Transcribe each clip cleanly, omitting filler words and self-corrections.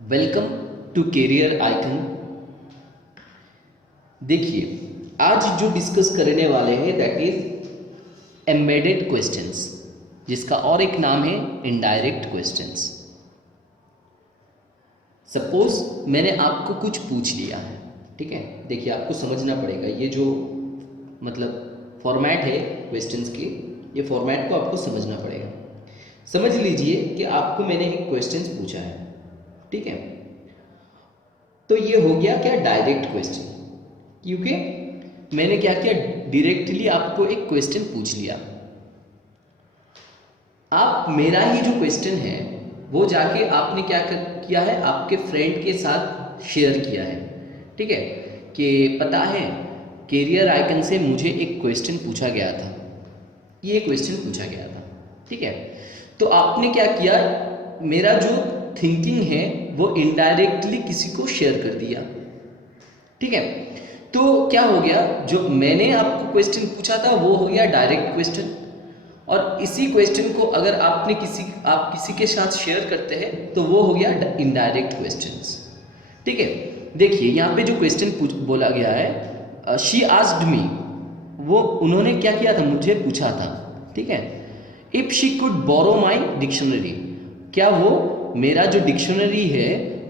Welcome to career icon. देखिए, आज जो डिस्कस करने वाले हैं दैट इज एम्बेडेड क्वेश्चंस, जिसका और एक नाम है इनडायरेक्ट क्वेश्चंस। सपोज मैंने आपको कुछ पूछ लिया है, ठीक है। देखिए, आपको समझना पड़ेगा ये जो फॉर्मेट है क्वेश्चंस के, ये फॉर्मेट को आपको समझना पड़ेगा। समझ लीजिए कि आपको मैंने एक क्वेश्चंस पूछा है, ठीक है। तो ये हो गया क्या, डायरेक्ट क्वेश्चन, क्योंकि मैंने क्या किया, डायरेक्टली आपको एक क्वेश्चन पूछ लिया। आप मेरा ही जो क्वेश्चन है वो जाके आपने क्या किया है, आपके फ्रेंड के साथ शेयर किया है, ठीक है। कि पता है कैरियर आइकन से मुझे एक क्वेश्चन पूछा गया था, ये क्वेश्चन पूछा गया था, ठीक है। तो आपने क्या किया, मेरा जो थिंकिंग है वो इनडायरेक्टली किसी को शेयर कर दिया, ठीक है। तो क्या हो गया, जो मैंने आपको क्वेश्चन पूछा था वो हो गया डायरेक्ट क्वेश्चन, और इसी क्वेश्चन को अगर आप किसी के साथ शेयर करते हैं तो वो हो गया इनडायरेक्ट क्वेश्चंस, ठीक है। देखिए, यहाँ पे जो क्वेश्चन बोला गया है, शी आस्क्ड मी, वो उन्होंने क्या किया था, मुझे पूछा था, ठीक है। If she could borrow my dictionary, क्या वो मेरा जो डिक्शनरी है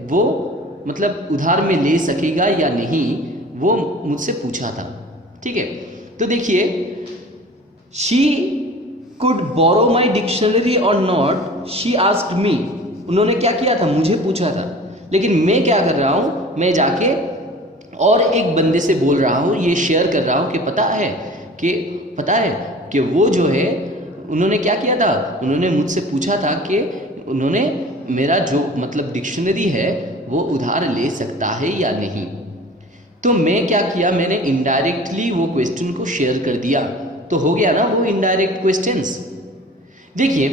वो उधार में ले सकेगा या नहीं, वो मुझसे पूछा था, ठीक है। तो देखिए, she could borrow my dictionary और नॉट, शी आस्क्ड मी, उन्होंने क्या किया था, मुझे पूछा था। लेकिन मैं क्या कर रहा हूँ, मैं जाके और एक बंदे से बोल रहा हूँ, ये शेयर कर रहा हूँ कि पता है कि वो जो है, उन्होंने क्या किया था, उन्होंने मुझसे पूछा था कि उन्होंने मेरा जो डिक्शनरी है वो उधार ले सकता है या नहीं। तो मैं क्या किया, मैंने इनडायरेक्टली वो क्वेश्चन को शेयर कर दिया, तो हो गया ना वो इनडायरेक्ट क्वेश्चंस। देखिए,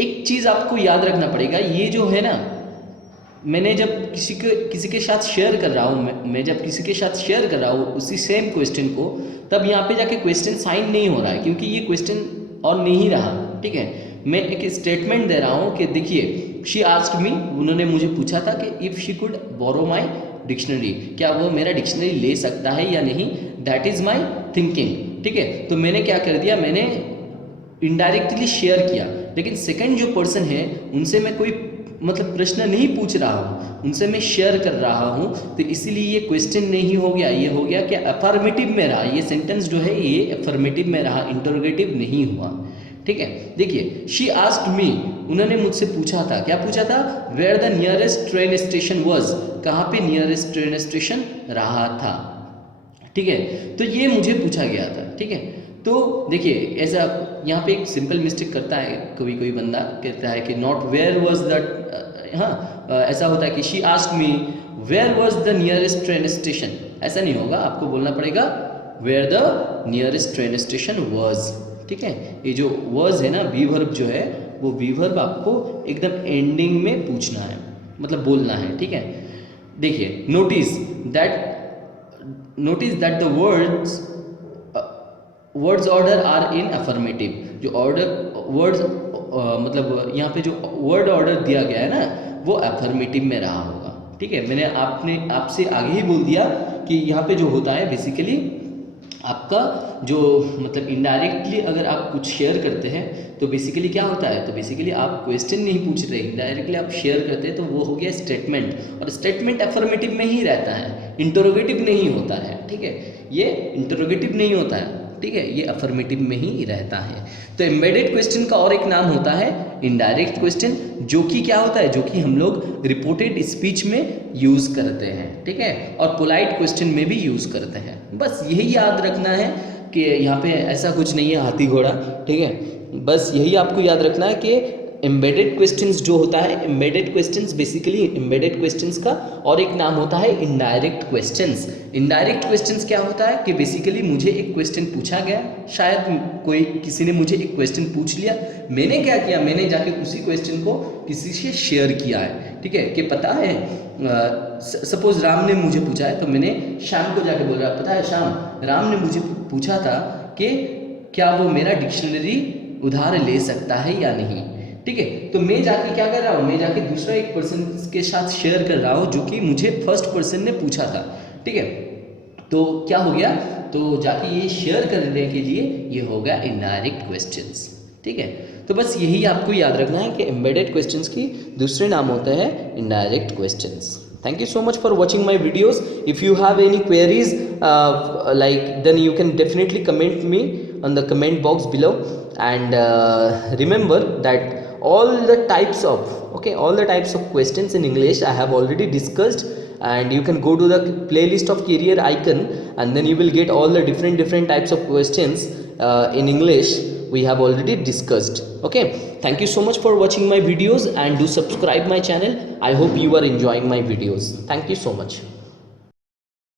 एक चीज़ आपको याद रखना पड़ेगा, ये जो है ना, मैंने जब किसी के साथ शेयर कर रहा हूँ, मैं जब किसी के साथ शेयर कर रहा हूँ उसी सेम क्वेश्चन को, तब यहाँ पे जाके क्वेश्चन साइन नहीं हो रहा है, क्योंकि ये क्वेश्चन और नहीं रहा, ठीक है। मैं एक स्टेटमेंट दे रहा हूँ कि देखिए, शी आस्क्ड मी, उन्होंने मुझे पूछा था कि if she could borrow my dictionary, क्या वो मेरा डिक्शनरी ले सकता है या नहीं, दैट इज़ माई थिंकिंग, ठीक है। तो मैंने क्या कर दिया, मैंने इनडायरेक्टली शेयर किया। लेकिन सेकंड जो पर्सन है उनसे मैं कोई प्रश्न नहीं पूछ रहा हूँ, उनसे मैं शेयर कर रहा हूँ, तो इसीलिए ये क्वेश्चन नहीं हो गया, ये हो गया कि अफर्मेटिव में रहा, ये सेंटेंस जो है ये अफर्मेटिव में रहा, इंटरोगेटिव नहीं हुआ, ठीक है। देखिए, शी आस्क्ड मी, उन्होंने मुझसे पूछा था, क्या पूछा था, where the nearest train station was, कहाँ पे नियरेस्ट ट्रेन स्टेशन रहा था, ठीक है। तो ये मुझे पूछा गया था, ठीक है। तो देखिए, ऐसा यहाँ पे एक सिंपल मिस्टेक करता है कोई कोई बंदा, कहता है कि नॉट वेयर वाज दैट, ऐसा होता है कि she asked me where was the nearest train station, ऐसा नहीं होगा, आपको बोलना पड़ेगा where the nearest train station was, ठीक है। ये जो वाज है ना, बी वर्ब जो है, वो बी वर्ब आपको एकदम एंडिंग में पूछना है, बोलना है, ठीक है। देखिए, notice that the words order are in affirmative, जो वर्ड्स यहाँ पे जो वर्ड ऑर्डर दिया गया है ना, वो अफर्मेटिव में रहा होगा, ठीक है। मैंने आपसे आगे ही बोल दिया कि यहाँ पे जो होता है बेसिकली आपका जो इनडायरेक्टली अगर आप कुछ शेयर करते हैं तो बेसिकली क्या होता है, तो बेसिकली आप क्वेश्चन नहीं पूछ रहे, इनडायरेक्टली आप शेयर करते हैं, तो वो हो गया स्टेटमेंट, और स्टेटमेंट अफर्मेटिव में ही रहता है, इंटरोगेटिव नहीं होता है, ठीक है। ये इंटरोगेटिव नहीं होता है, ठीक है, ये अफर्मेटिव में ही रहता है। तो एम्बेडेड क्वेश्चन का और एक नाम होता है इनडायरेक्ट क्वेश्चन, जो कि क्या होता है, जो कि हम लोग रिपोर्टेड स्पीच में यूज करते हैं, ठीक है, और पोलाइट क्वेश्चन में भी यूज करते हैं। बस यही याद रखना है कि यहाँ पे ऐसा कुछ नहीं है हाथी घोड़ा, ठीक है। बस यही आपको याद रखना है कि एम्बेडेड क्वेश्चंस जो होता है, embedded questions basically embedded questions का और एक नाम होता है इनडायरेक्ट क्वेश्चंस। इनडायरेक्ट क्वेश्चंस क्या होता है कि बेसिकली मुझे एक क्वेश्चन पूछा गया, शायद किसी ने मुझे एक क्वेश्चन पूछ लिया, मैंने क्या किया, मैंने जाके उसी क्वेश्चन को किसी से शेयर किया है, ठीक है। कि पता है, सपोज राम ने मुझे पूछा है, तो मैंने श्याम को जाके बोल रहा, पता है श्याम, राम ने मुझे पूछा था कि क्या वो मेरा डिक्शनरी उधार ले सकता है या नहीं, ठीक है। तो मैं जाके क्या कर रहा हूँ, मैं जाके दूसरा एक पर्सन के साथ शेयर कर रहा हूँ जो कि मुझे फर्स्ट पर्सन ने पूछा था, ठीक है। तो क्या हो गया, तो जाके ये शेयर करने के लिए ये होगा इनडायरेक्ट क्वेश्चंस, ठीक है। तो बस यही आपको याद रखना है कि एम्बेडेड क्वेश्चंस की दूसरे नाम होता है indirect questions. Thank you so much for watching my videos. If you have any queries, then you can definitely comment me on the comment box below. And remember that all the types of questions in English I have already discussed, and you can go to the playlist of career icon, and then you will get all the different types of questions in English we have already discussed. Okay, thank you so much for watching my videos, and do subscribe my channel. I hope you are enjoying my videos. Thank you so much.